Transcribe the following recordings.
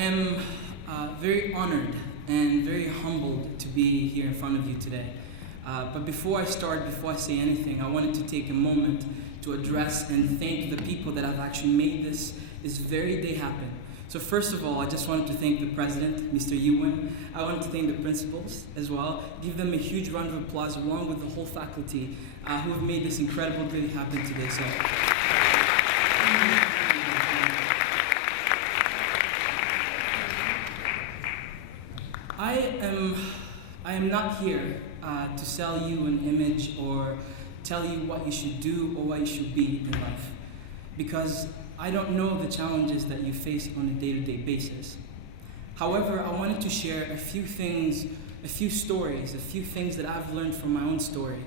am very honored and very humbled to be here in front of you today. But before I say anything, I wanted to take a moment to address and thank the people that have actually made this very day happen. So first of all, I just wanted to thank the president, Mr. Yuan. I wanted to thank the principals as well. Give them a huge round of applause along with the whole faculty who have made this incredible day happen today. So. I am not here to sell you an image or tell you what you should do or what you should be in life, because I don't know the challenges that you face on a day-to-day basis. However, I wanted to share a few things, a few stories, a few things that I've learned from my own story,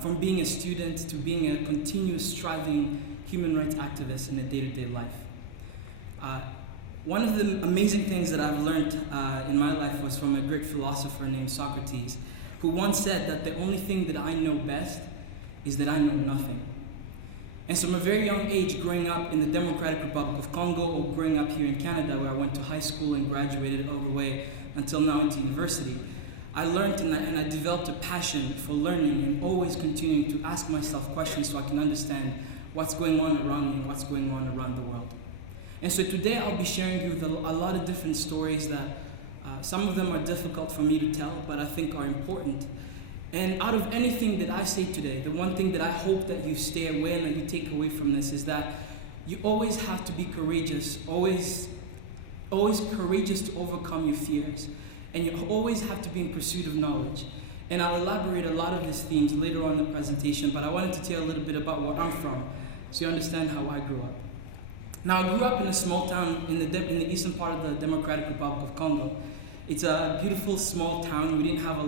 from being a student to being a continuous striving human rights activist in a day-to-day life. One of the amazing things that I've learned in my life was from a great philosopher named Socrates, who once said that the only thing that I know best is that I know nothing. And so from a very young age, growing up in the Democratic Republic of Congo, or growing up here in Canada, where I went to high school and graduated all the way until now into university, I learned and I developed a passion for learning and always continuing to ask myself questions so I can understand what's going on around me and what's going on around the world. And so today I'll be sharing with you a lot of different stories that some of them are difficult for me to tell, but I think are important. And out of anything that I say today, the one thing that I hope that you stay away and that you take away from this is that you always have to be courageous, always courageous to overcome your fears. And you always have to be in pursuit of knowledge. And I'll elaborate a lot of these themes later on in the presentation, but I wanted to tell you a little bit about where I'm from, so you understand how I grew up. Now, I grew up in a small town in the eastern part of the Democratic Republic of Congo. It's a beautiful small town. We didn't have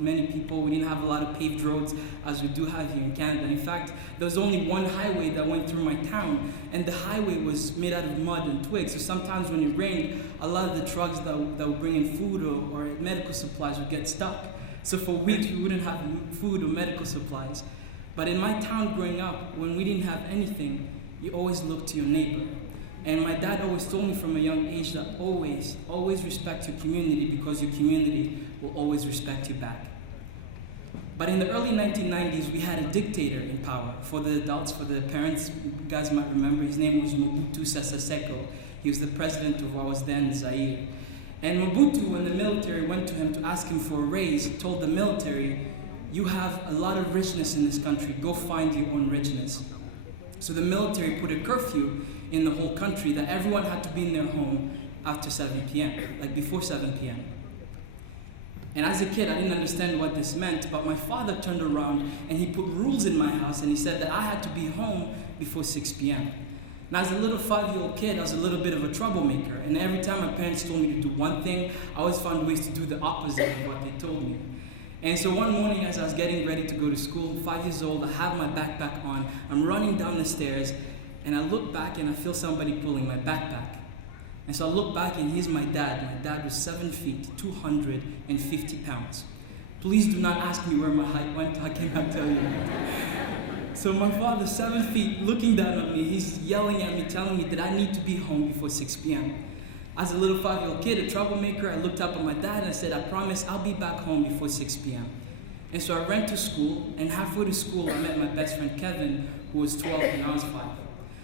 many people. We didn't have a lot of paved roads as we do have here in Canada. In fact, there was only one highway that went through my town, and the highway was made out of mud and twigs. So sometimes when it rained, a lot of the trucks that would bring in food or medical supplies would get stuck. So for weeks, we wouldn't have food or medical supplies. But in my town growing up, when we didn't have anything, you always look to your neighbor. And my dad always told me from a young age that always respect your community, because your community will always respect you back. But in the early 1990s, we had a dictator in power. For the adults, for the parents, you guys might remember, his name was Mobutu Sese Seko. He was the president of what was then Zaire. And Mobutu, when the military went to him to ask him for a raise, told the military, "You have a lot of richness in this country, go find your own richness." So the military put a curfew in the whole country that everyone had to be in their home after 7 p.m., like before 7 p.m. And as a kid, I didn't understand what this meant, but my father turned around and he put rules in my house, and he said that I had to be home before 6 p.m. Now, as a little 5-year-old kid, I was a little bit of a troublemaker, and every time my parents told me to do one thing, I always found ways to do the opposite of what they told me. And so one morning, as I was getting ready to go to school, 5 years old, I have my backpack on, I'm running down the stairs, and I look back and I feel somebody pulling my backpack. And so I look back and here's my dad. My dad was 7 feet, 250 pounds. Please do not ask me where my height went, I cannot tell you. So my father, 7 feet, looking down at me, he's yelling at me, telling me that I need to be home before 6 p.m. As a little 5-year-old kid, a troublemaker, I looked up at my dad and I said, "I promise I'll be back home before 6 p.m. And so I ran to school, and halfway to school, I met my best friend Kevin, who was 12 and I was 5.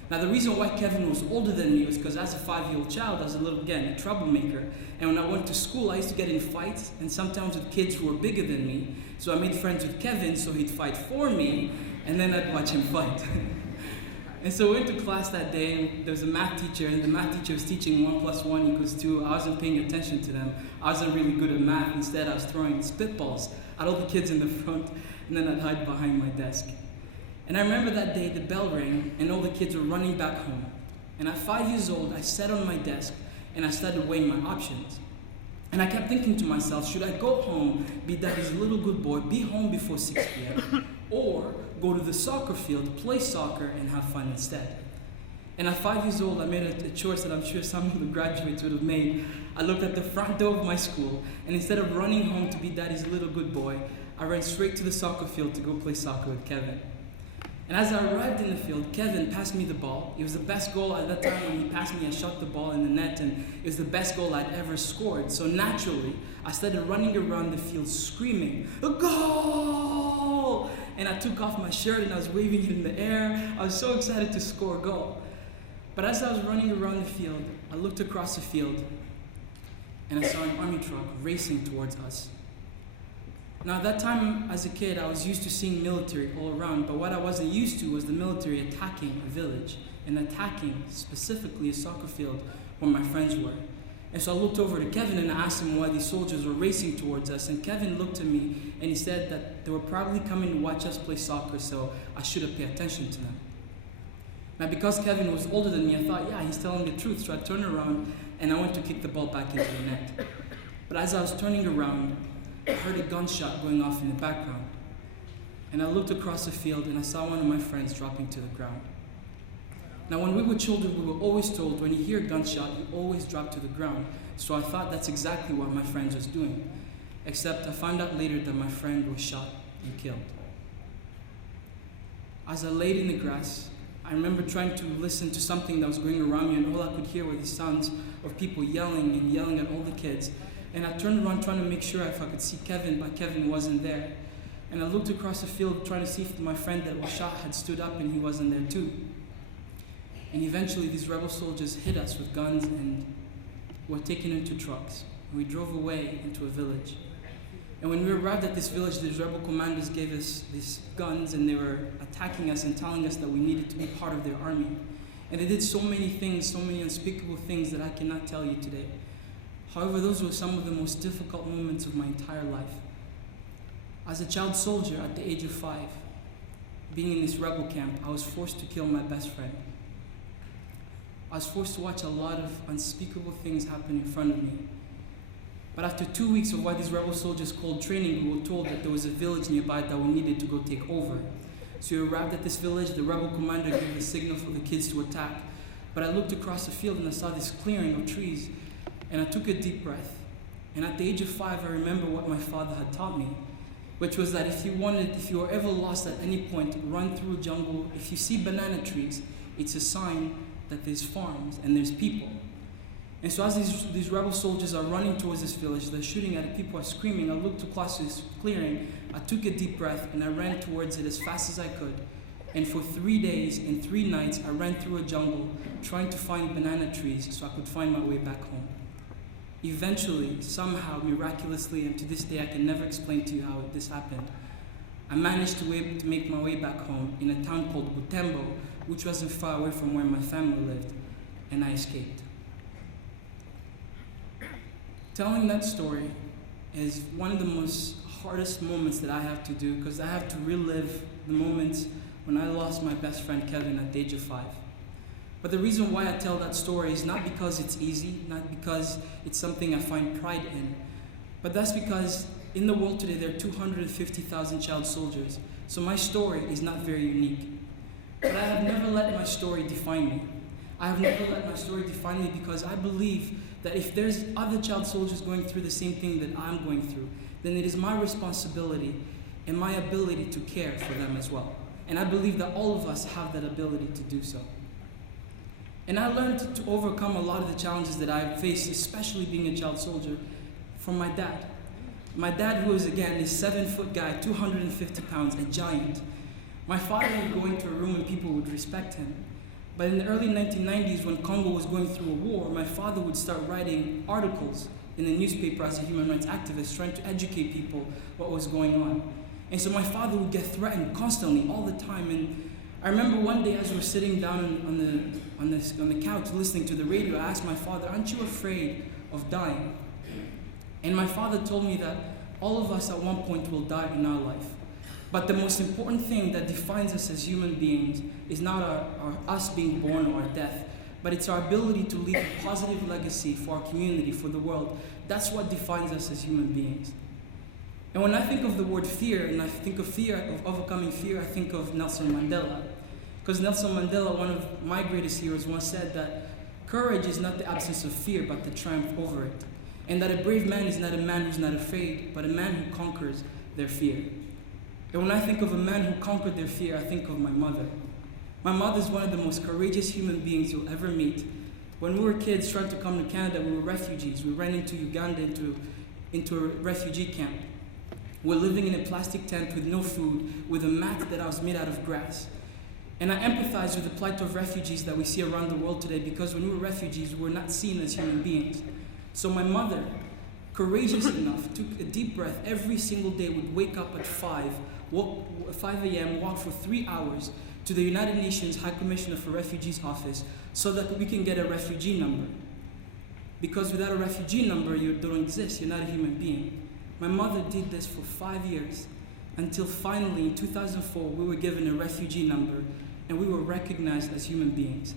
Now, the reason why Kevin was older than me was because as a 5-year-old child, I was a troublemaker. And when I went to school, I used to get in fights, and sometimes with kids who were bigger than me. So I made friends with Kevin, so he'd fight for me, and then I'd watch him fight. And so we went to class that day, and there was a math teacher, and the math teacher was teaching 1 + 1 = 2. I wasn't paying attention to them. I wasn't really good at math. Instead, I was throwing spitballs at all the kids in the front, and then I'd hide behind my desk. And I remember that day, the bell rang, and all the kids were running back home. And at 5 years old, I sat on my desk, and I started weighing my options. And I kept thinking to myself, should I go home, be daddy's little good boy, be home before 6 p.m., or go to the soccer field, play soccer, and have fun instead? And at 5 years old, I made a choice that I'm sure some of the graduates would have made. I looked at the front door of my school, and instead of running home to be daddy's little good boy, I ran straight to the soccer field to go play soccer with Kevin. And as I arrived in the field, Kevin passed me the ball. It was the best goal at that time. When he passed me, I shot the ball in the net, and it was the best goal I'd ever scored. So naturally, I started running around the field screaming, "A goal!" And I took off my shirt and I was waving it in the air. I was so excited to score a goal. But as I was running around the field, I looked across the field and I saw an army truck racing towards us. Now, at that time, as a kid, I was used to seeing military all around, but what I wasn't used to was the military attacking a village, and attacking specifically a soccer field where my friends were. And so I looked over to Kevin and I asked him why these soldiers were racing towards us, and Kevin looked at me and he said that they were probably coming to watch us play soccer, so I should have paid attention to them. Now, because Kevin was older than me, I thought, yeah, he's telling the truth, so I turned around and I went to kick the ball back into the net. But as I was turning around, I heard a gunshot going off in the background. And I looked across the field and I saw one of my friends dropping to the ground. Now, when we were children, we were always told when you hear a gunshot, you always drop to the ground. So I thought that's exactly what my friend was doing. Except I found out later that my friend was shot and killed. As I laid in the grass, I remember trying to listen to something that was going around me, and all I could hear were the sounds of people yelling and yelling at all the kids. And I turned around trying to make sure if I could see Kevin, but Kevin wasn't there. And I looked across the field trying to see if my friend that was shot had stood up, and he wasn't there too. And eventually these rebel soldiers hit us with guns and were taken into trucks. We drove away into a village. And when we arrived at this village, these rebel commanders gave us these guns, and they were attacking us and telling us that we needed to be part of their army. And they did so many things, so many unspeakable things that I cannot tell you today. However, those were some of the most difficult moments of my entire life. As a child soldier at the age of 5, being in this rebel camp, I was forced to kill my best friend. I was forced to watch a lot of unspeakable things happen in front of me. But after 2 weeks of what these rebel soldiers called training, we were told that there was a village nearby that we needed to go take over. So we arrived at this village. The rebel commander gave the signal for the kids to attack. But I looked across the field and I saw this clearing of trees, and I took a deep breath. And at the age of 5, I remember what my father had taught me, which was that if you were ever lost at any point, run through a jungle. If you see banana trees, it's a sign that there's farms and there's people. And so as these rebel soldiers are running towards this village, they're shooting at it, people are screaming, I looked across this clearing, I took a deep breath, and I ran towards it as fast as I could. And for 3 days and 3 nights, I ran through a jungle trying to find banana trees so I could find my way back home. Eventually, somehow, miraculously, and to this day I can never explain to you how this happened, I managed to make my way back home in a town called Butembo, which wasn't far away from where my family lived, and I escaped. Telling that story is one of the most hardest moments that I have to do, because I have to relive the moments when I lost my best friend Kevin at the age of 5. But the reason why I tell that story is not because it's easy, not because it's something I find pride in, but that's because in the world today there are 250,000 child soldiers, so my story is not very unique. But I have never let my story define me. I have never let my story define me because I believe that if there's other child soldiers going through the same thing that I'm going through, then it is my responsibility and my ability to care for them as well. And I believe that all of us have that ability to do so. And I learned to overcome a lot of the challenges that I've faced, especially being a child soldier, from my dad. My dad, who is, again, this 7-foot guy, 250 pounds, a giant. My father would go into a room and people would respect him. But in the early 1990s, when Congo was going through a war, my father would start writing articles in the newspaper as a human rights activist, trying to educate people what was going on. And so my father would get threatened constantly, all the time. And I remember one day as we were sitting down on the couch listening to the radio, I asked my father, "Aren't you afraid of dying?" And my father told me that all of us at one point will die in our life. But the most important thing that defines us as human beings is not us being born or our death, but it's our ability to leave a positive legacy for our community, for the world. That's what defines us as human beings. And when I think of the word fear, and I think of fear, of overcoming fear, I think of Nelson Mandela. Because Nelson Mandela, one of my greatest heroes, once said that courage is not the absence of fear, but the triumph over it. And that a brave man is not a man who's not afraid, but a man who conquers their fear. And when I think of a man who conquered their fear, I think of my mother. My mother is one of the most courageous human beings you'll ever meet. When we were kids trying to come to Canada, we were refugees. We ran into Uganda, into a refugee camp. We're living in a plastic tent with no food, with a mat that was made out of grass. And I empathize with the plight of refugees that we see around the world today, because when we were refugees, we were not seen as human beings. So my mother, courageous enough, took a deep breath every single day, would wake up at 5 a.m., walk for 3 hours to the United Nations High Commissioner for Refugees office so that we can get a refugee number. Because without a refugee number, you don't exist, you're not a human being. My mother did this for 5 years, until finally in 2004, we were given a refugee number and we were recognized as human beings.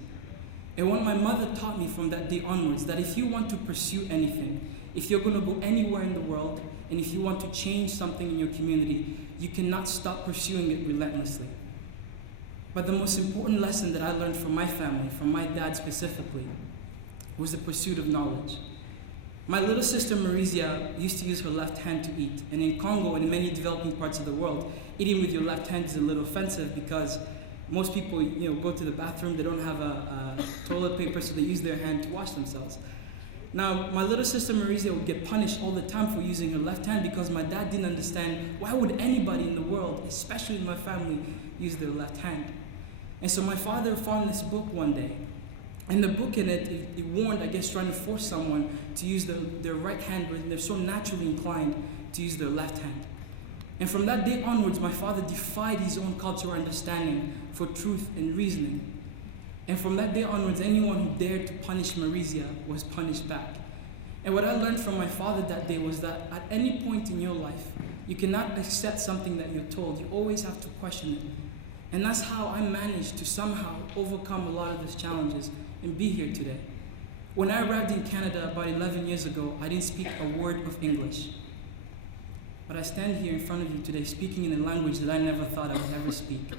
And what my mother taught me from that day onwards, that if you want to pursue anything, if you're going to go anywhere in the world, and if you want to change something in your community, you cannot stop pursuing it relentlessly. But the most important lesson that I learned from my family, from my dad specifically, was the pursuit of knowledge. My little sister Marizia used to use her left hand to eat. And in Congo and in many developing parts of the world, eating with your left hand is a little offensive because most people go to the bathroom, they don't have a toilet paper, so they use their hand to wash themselves. Now, my little sister Marizia would get punished all the time for using her left hand because my dad didn't understand why would anybody in the world, especially in my family, use their left hand. And so my father found this book one day. And the book in it warned, I guess, trying to force someone to use their right hand when they're so naturally inclined to use their left hand. And from that day onwards, my father defied his own cultural understanding for truth and reasoning. And from that day onwards, anyone who dared to punish Marizia was punished back. And what I learned from my father that day was that at any point in your life, you cannot accept something that you're told. You always have to question it. And that's how I managed to somehow overcome a lot of these challenges and be here today. When I arrived in Canada about 11 years ago, I didn't speak a word of English. But I stand here in front of you today speaking in a language that I never thought I would ever speak,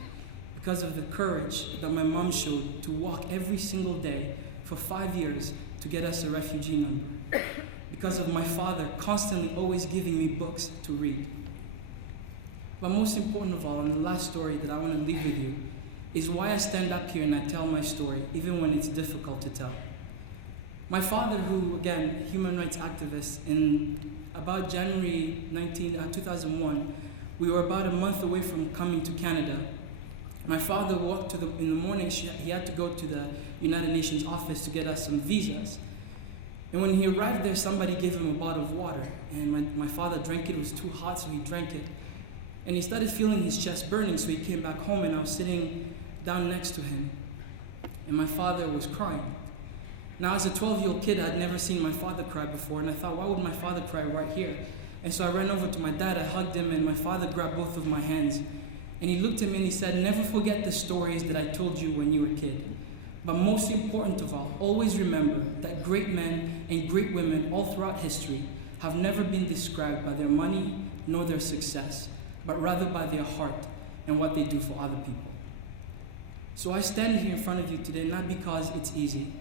because of the courage that my mom showed to walk every single day for 5 years to get us a refugee number, because of my father constantly always giving me books to read. But most important of all, and the last story that I want to leave with you, is why I stand up here and I tell my story, even when it's difficult to tell. My father, who, again, human rights activist, in about January 2001, we were about a month away from coming to Canada. My father walked in the morning, he had to go to the United Nations office to get us some visas. And when he arrived there, somebody gave him a bottle of water. And my father drank it, it was too hot, so he drank it. And he started feeling his chest burning, so he came back home and I was sitting down next to him. And my father was crying. Now, as a 12-year-old kid, I had never seen my father cry before, and I thought, why would my father cry right here? And so I ran over to my dad, I hugged him, and my father grabbed both of my hands. And he looked at me and he said, never forget the stories that I told you when you were a kid. But most important of all, always remember that great men and great women all throughout history have never been described by their money nor their success, but rather by their heart and what they do for other people. So I stand here in front of you today not because it's easy,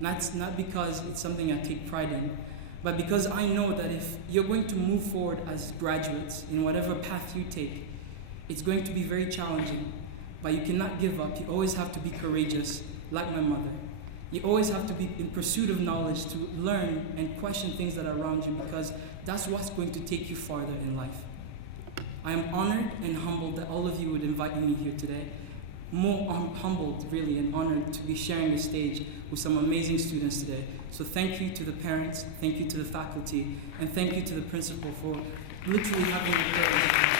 not because it's something I take pride in, but because I know that if you're going to move forward as graduates in whatever path you take, it's going to be very challenging, but you cannot give up. You always have to be courageous, like my mother. You always have to be in pursuit of knowledge to learn and question things that are around you, because that's what's going to take you farther in life. I am honored and humbled that all of you would invite me here today. More humbled, really, and honored to be sharing the stage with some amazing students today. So thank you to the parents, thank you to the faculty, and thank you to the principal for literally having the courage